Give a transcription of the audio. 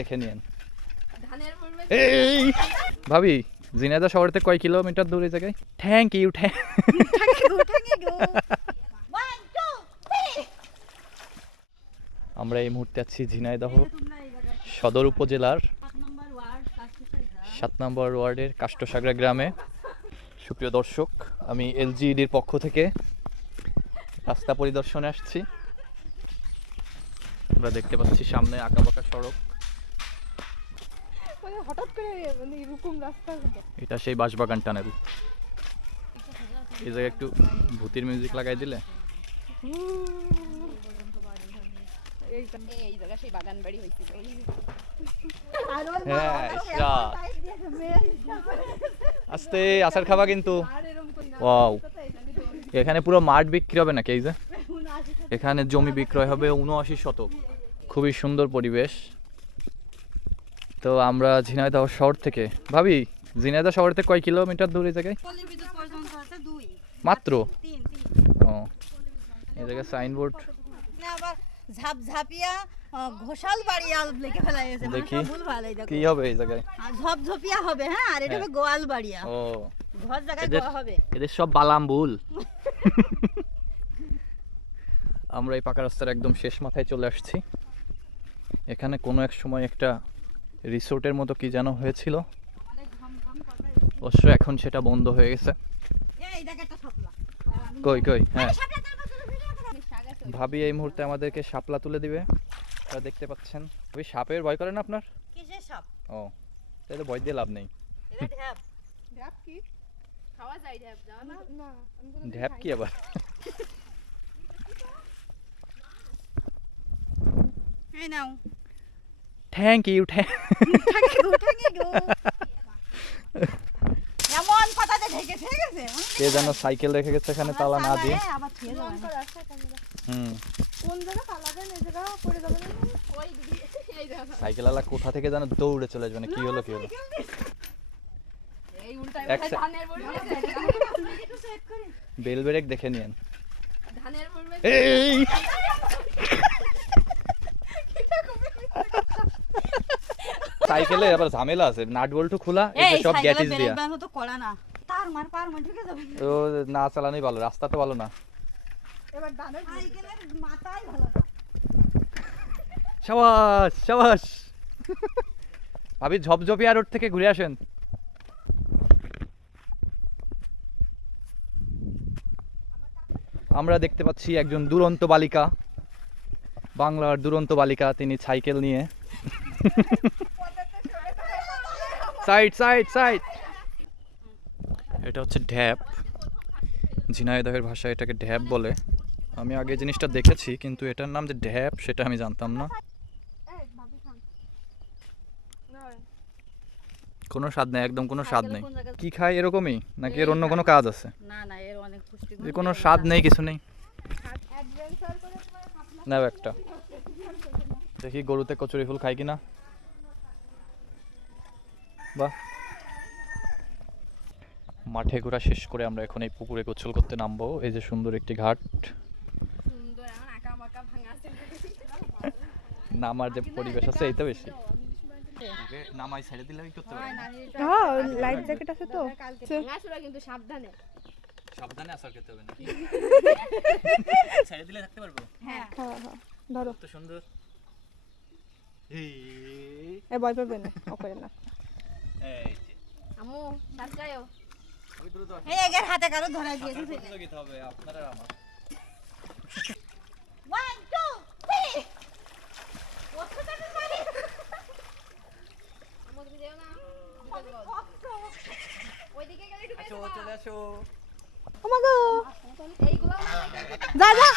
দেখে নিয়েন। এই ভাবি জিনাদা শহর থেকে কয় কিলোমিটার দূরে জায়গায়? থ্যাংক ইউ আমরা এই মুহূর্তে আছি ঝিনাইদহ সদর উপজেলার সাত নম্বর ওয়ার্ডের কাষ্টসাগরা গ্রামে। সুপ্রিয় দর্শক আমি এলজিইডির পক্ষ থেকে রাস্তা পরিদর্শনে আসছি। আমরা দেখতে পাচ্ছি সামনে আঁকাবাঁকা সড়ক। মানে হঠাৎ করে মানে এরকম রাস্তা এটা সেই বাঁশবাগান টানেল। এই জায়গায় একটু ভূতির মিউজিক লাগাই দিলে? এই জায়গা সেই বাগান বাড়ি হয়েছিল। হ্যাঁ আস্তে আসার খাবা কিন্তু। ওয়াও। এখানে পুরো মাঠ বিক্রি হবে নাকি এই যে? এখানে জমি বিক্রয় হবে উনআশি শতক। খুবই সুন্দর পরিবেশ। তো আমরা ঝিনাইদহ শহর থেকে। ভাবি ঝিনাইদহ শহর থেকে কয় কিলোমিটার দূরে জায়গায়? মাত্র? ও এই জায়গায় সাইনবোর্ড। ঘোষাল লিখে ফেলা হয়েছে দেখি। কি হবে এই জায়গায়? হবে হ্যাঁ? আর এটা হবে গোয়াল বাড়িয়া। ও। ঘর জায়গায় এদের- গোয়া হবে। এদের সব বালাম্বুল। আমরা এই পাকা রাস্তার একদম শেষ মাথায় চলে আসছি। এখানে কোনো এক সময় একটা রিসোর্টের মতো কি যেন হয়েছিল। অবশ্য এখন সেটা বন্ধ হয়ে গেছে। এই দেখ একটা শাপলা। কই কই হ্যাঁ। ভাবি এই মুহূর্তে আমাদেরকে সাপলা তুলে দিবে। আপনারা দেখতে পাচ্ছেন। ওই সাপের ভয় করেন আপনার? ও তাই তো ভয় দিয়ে লাভ নেই। ঢ্যাপ। কি? ঢ্যাপ আবার? এই নাও। থ্যাংক ইউ থ্যাংক এমন পাতাতে ঢেকে ঠিক আছে কে যেন সাইকেল রেখে গেছে এখানে তালা না দিয়ে। আবার ছেড়ে হুম। কোন জায়গা? পালাবেন এই জায়গা পড়ে যাবেন ওই দিদি এই সাইকেলওয়ালা কোথা থেকে যেন দৌড়ে চলে যাবে না কি হলো কি হলো? এই উল্টা ধানের বেল ব্রেক দেখে নিয়েন। ধানের সাইকেলে আবার ঝামেলা আছে নাট বল্টু খোলা এই সব সাইকেলে গ্যাটিস দিয়া। তো করা না। তার মার পার ঢুকে যাবে। তো না চালানোই ভালো রাস্তা তো ভালো না। এবার ধানের সাইকেলের মাথাই ভালো না। সাবাস সাবাস। ভাবি ঝপঝপিয়া রোড থেকে ঘুরে আসেন। আমরা দেখতে পাচ্ছি একজন দুরন্ত বালিকা বাংলার দুরন্ত বালিকা তিনি সাইকেল নিয়ে। Side side side. এটা হচ্ছে ঢ্যাপ। ঝিনাইদহের ভাষায় এটাকে ঢ্যাপ বলে। আমি আগে জিনিসটা দেখেছি কিন্তু এটার নাম যে ঢ্যাপ সেটা আমি জানতাম না। কোনো স্বাদ নেই একদম কোনো স্বাদ নেই। কি খায় এরকমই? নাকি এর অন্য কোনো কাজ আছে? না না এর অনেক পুষ্টি কোনো স্বাদ নেই কিছু নেই? অ্যাডভেঞ্চার করে তোমার খাপলা নাও একটা। দেখি গরুতে কচুরি ফুল খাই কিনা। বাহ। মাঠে ঘোরা শেষ করে আমরা এখন এই পুকুরে গোসল করতে নামবো। এই যে সুন্দর একটি ঘাট। নামার যে পরিবেশ আছে এই তো বেশি। নামাই ছেড়ে দিলে করতে পারে। হ্যাঁ লাইফ জ্যাকেট আছে তো। ভাঙা কিন্তু সাবধানে। সাবধানে আসার খেতে হবে নাকি? ছেড়ে দিলে থাকতে পারব? হ্যাঁ। হ্যাঁ হ্যাঁ ধরো। কত সুন্দর। এই। এ ভয় পাবে না। না। আমু আসুন। এই এগের হাতে কারও ধরা দিয়েছে হাতের প্রতিযোগিতা হবে আপনার আর আমার। ওয়ান টু থ্রি আমাদের যেও না। ওইদিকে গেলে একটু আসো চলে আসো। এইগুলো যা যা!